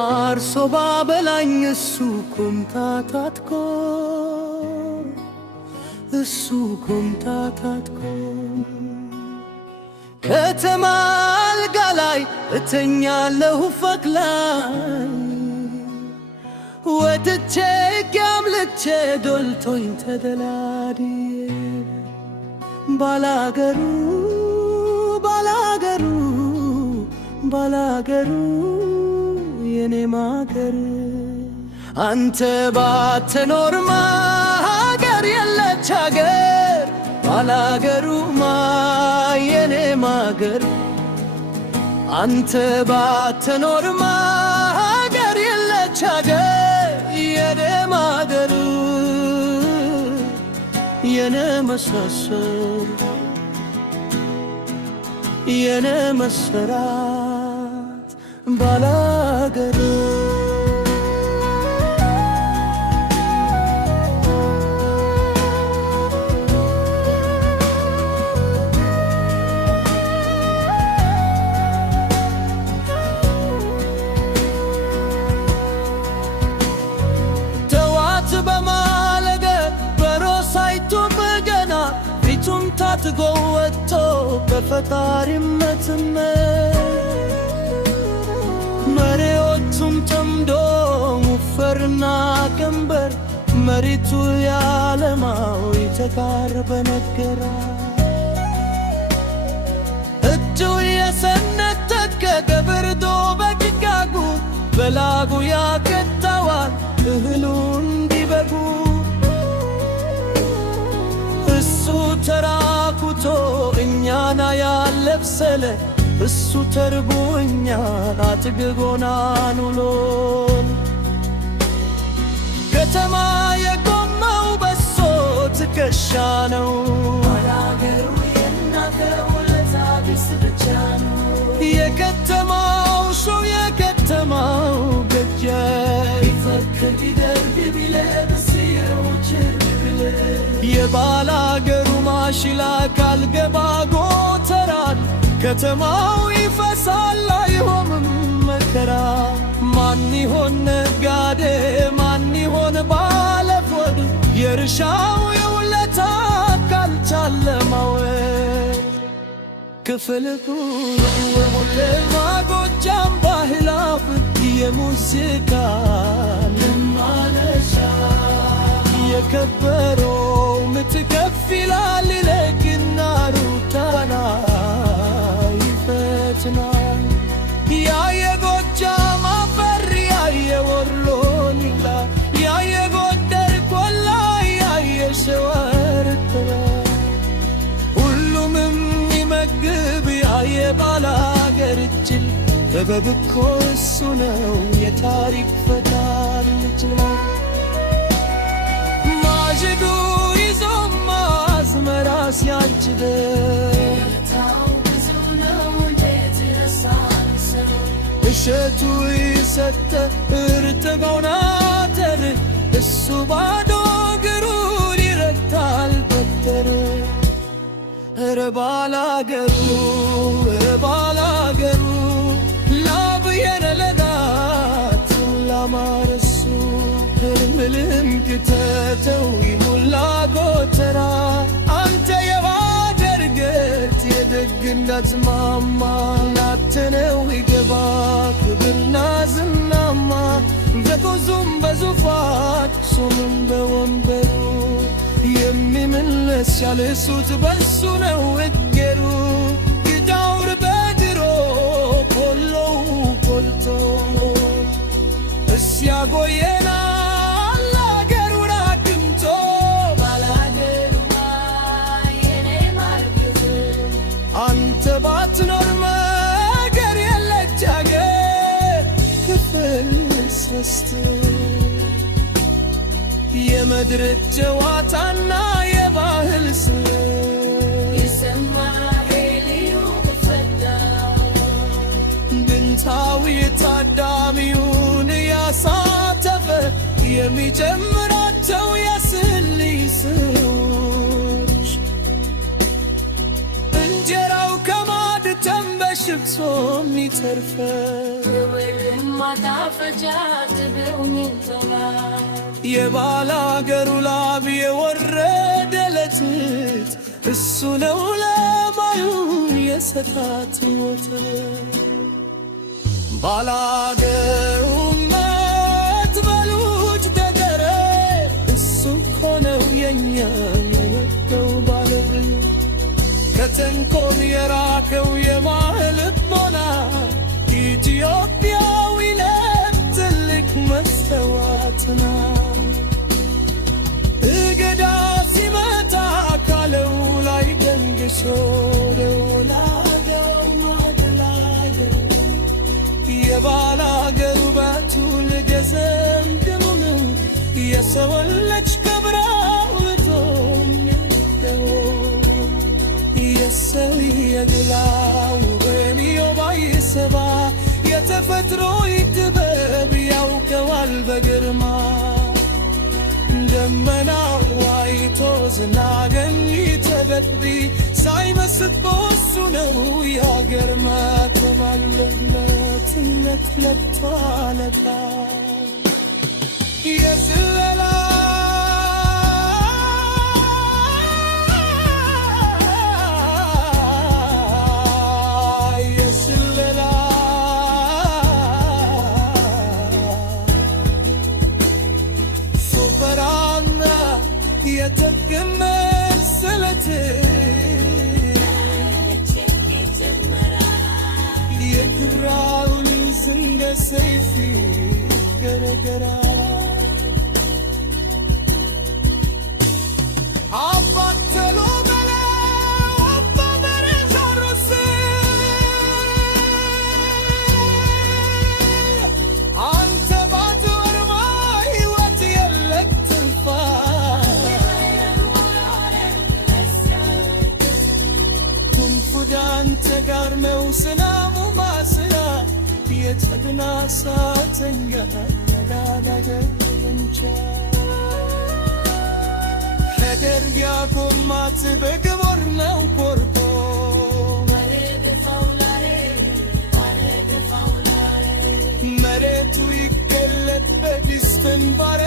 አርሶ ባበላኝ እሱ ኮምታታትኮ እሱ ኮምታታትኮ ከተማ አልጋ ላይ እተኛለሁ ፎቅ ላይ ወጥቼ አምልቼ ዶልቶኝ ተደላድዬ ባላገሩ ባላገሩ ባላገሩ የኔ ማገር አንተ ባትኖርማ ሀገር የለች ሀገር ባላገሩማ የኔ ማገር አንተ ባትኖርማ ሀገር የለች ሀገር የኔ ማገር የኔ መሳሰል የኔ መሰራት ባላገሩ ተዋት በማለደ በሮሳይቱ በገና ፊቱም ታጥጎ ወጥቶ በፈጣሪነትም መሪዎቹም ተምዶ ሙፈርና ቀንበር መሬቱ ያለማው የተቃረበ ነገራ እጁ የሰነጠቀ በብርዶ በጭጋጉ በላቡ ያከታዋል እህሉ እንዲበጉ እሱ ተራኩቶ እኛና ያለብሰለ እሱ ተርቦ እኛን አጥግቦናል ውሎን ከተማ የቆመው በሶ ትከሻ ነው ባላገሩ የእናት ውለታ ቢስ ብቻ ነው የከተማው ሰው የከተማው ገጀ ቢፈክር ቢደርግ ቢለብስ የውጭር የባላገሩ ማሽላ ካልገባ ጎተራል ከተማው ይፈሳል አይሆንም መከራ ማን ይሆን ነጋዴ ማን ይሆን ባለፎድ የእርሻው የውለታ ካልቻለማው ክፍልኩ ወለማ ጎጃም ባህላፍ የሙዚቃ መማለሻ የከበረው ምትከፍ ይላል ለግና ሩታና ይፈትናል ያ የጎጃም አፈር ያ የወሎ ሊላ ያ የጎንደር ቆላ ያ የሸዋር ሁሉም የሚመግብ ያ የባላገር እጅል ጥበብ እኮ እሱ ነው የታሪክ ፈጣሪ ይችላል ማጅዱ ይዞማ አዝመራ ሲያጭድ እሸቱ ይሰጠ እርጥበውን አተር እሱ ባዶ እግሩን ይረግጣል በትር ኧረ ባላገሩ ኧረ ባላገሩ ላብ የነለዳት ላማረሱ ህልምልም ክተተው ይሙላ ጎተራ አንተ የባደር ገት የደግነት ማማ ላተነው ይገባ ክብርና ዝናማ በጎዙም በዙፋን ሱምም በወንበሩ የሚመለስ ያልሱት በሱ ነው እገሩ ይዳውር በድሮ ኮሎው ኮልቶ እስያጎየና አላገሩን አግምቶ ባላገሩማ የኔ ማርገዝ አንተ ባትኖር መገር የለች አገር ክፍል ሶስት የመድረክ ጨዋታና የባህል ስለ ይሰማ ሄሊዩ ፈዳ ግንታዊ ታዳሚውን ያሳተፈ የሚጀምራቸው የስልይ ሰዎች እንጀራው ከማድ ተንበሽብሶ የሚተርፈ ማጣፈጫ ትብሩኝ ቶላ የባላገሩ ላብ የወረደለት እሱ ነው ለማዩን የሰጣት ወተት ባላገሩማ አትበሉት ደገረ እሱ እኮ ነው የኛ የወደው ባለቤት ከተንኮል የራቀው የማህልት ሞላ ኢትዮጵያዊነት ትልቅ መስተዋትና እገዳ ሲመታ ካለው ላይ ደንግሾ ለወላገው ማደላገር የባላገሩ ባቱ ልገዘንድሙ ነው የሰወለች ከብራው ቶኝደው የሰው የግላው በሚዮ ባይሰባ የተፈጥሮ ይጥበብ ያውቀዋል በግርማ ደመናው ዋይቶ ዝናገኝ ተበጥቢ ሳይመስጥ በሱ ነው ያገር ማተባለነትነት ለቷለታ የስለላ የተገመድ ስለት የግራው ልዝ እንደ ሰይፍ ገረገራ አባተሎ በለ አባበረ ዛሮስ አንተ ባትወርማ ሕይወት የለክ ትንፋ አንተ ጋር ነው ስናሙ ማስና የተግና ሳተኛ ያዳላገር እንቻ ሄደር ያቆማት በግቦር ነው ኮርቶ መሬቱ ይገለጥ በቢስተን ባሬ